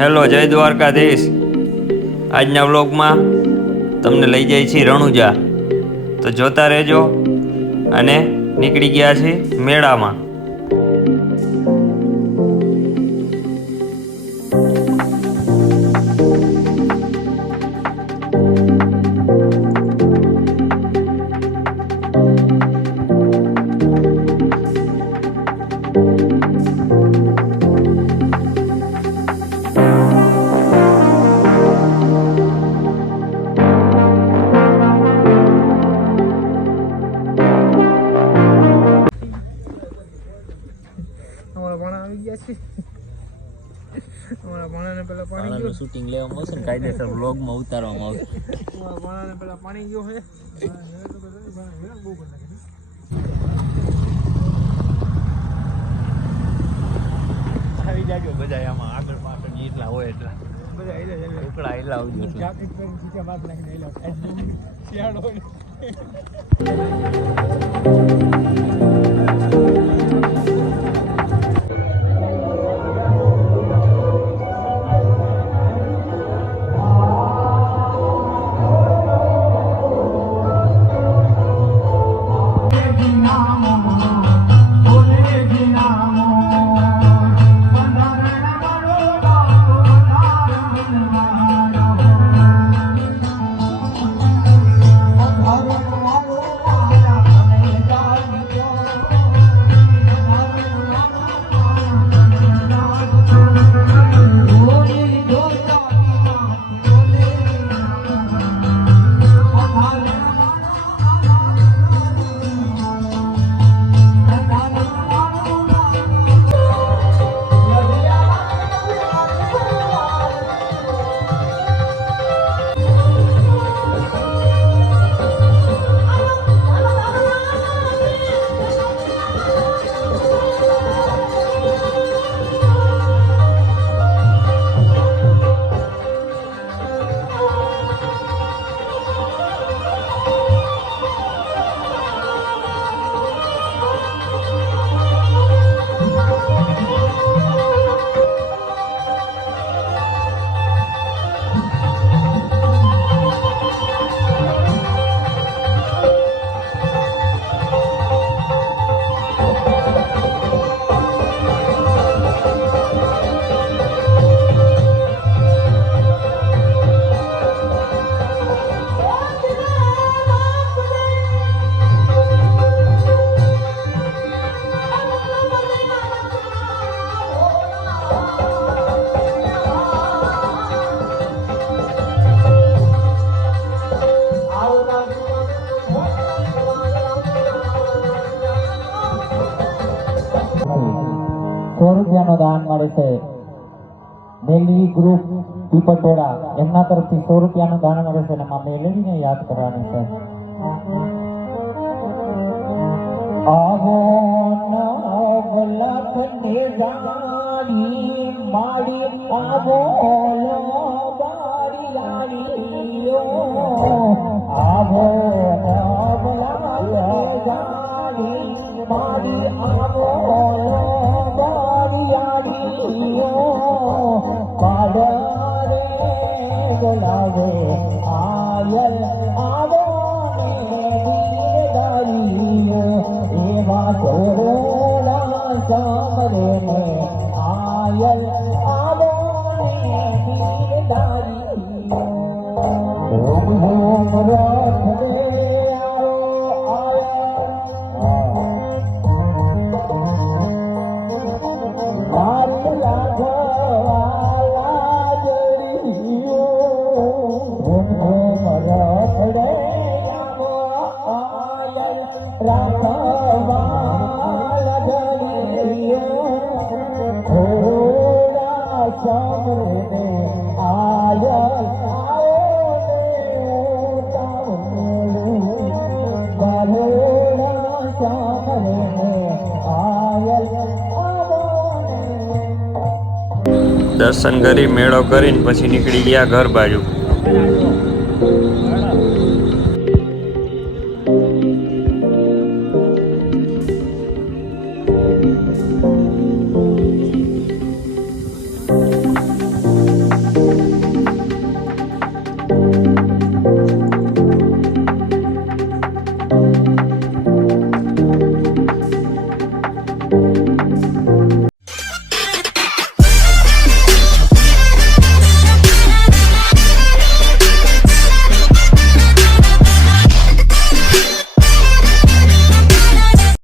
Hello, જય દ્વારકાધીશ. આજના વ્લોગમાં તમને લઈ જાય છીએ રણુજા, તો જોતા રહેજો. અને નીકળી ગયા છીએ મેળામાં. શૂટિંગ લેવામાં આવશે ને કાયદેસર વ્લોગમાં ઉતારવામાં આવશે. પાણી ગયો છે આવી જાજો બધા આમાં આગળ પાછળ જેટલા હોય એટલા બધા ઉકળા એટલા આવજો શિયાળો ₹100 દાન મળે છે. મેલડી ગ્રુપ પીપટોડા એમના તરફથી ₹100 દાન મળે છે. એમાં મેલડીને યાદ કરવાની છે. આવો નવલખ ને જાણી માડી આવો બારી આણીઓ આવો નવલખ જાણી માડી આવો પાડરે બોલાવે આયલ આવો ને દીદારીઓ એવા તોરોના સામરે ને આયલ આવો ને દીદારીઓ ઓમ ઓમ રાખ દે દર્શન કરી મેળો કરીને પછી નીકળી ગયા ઘર બાજુ.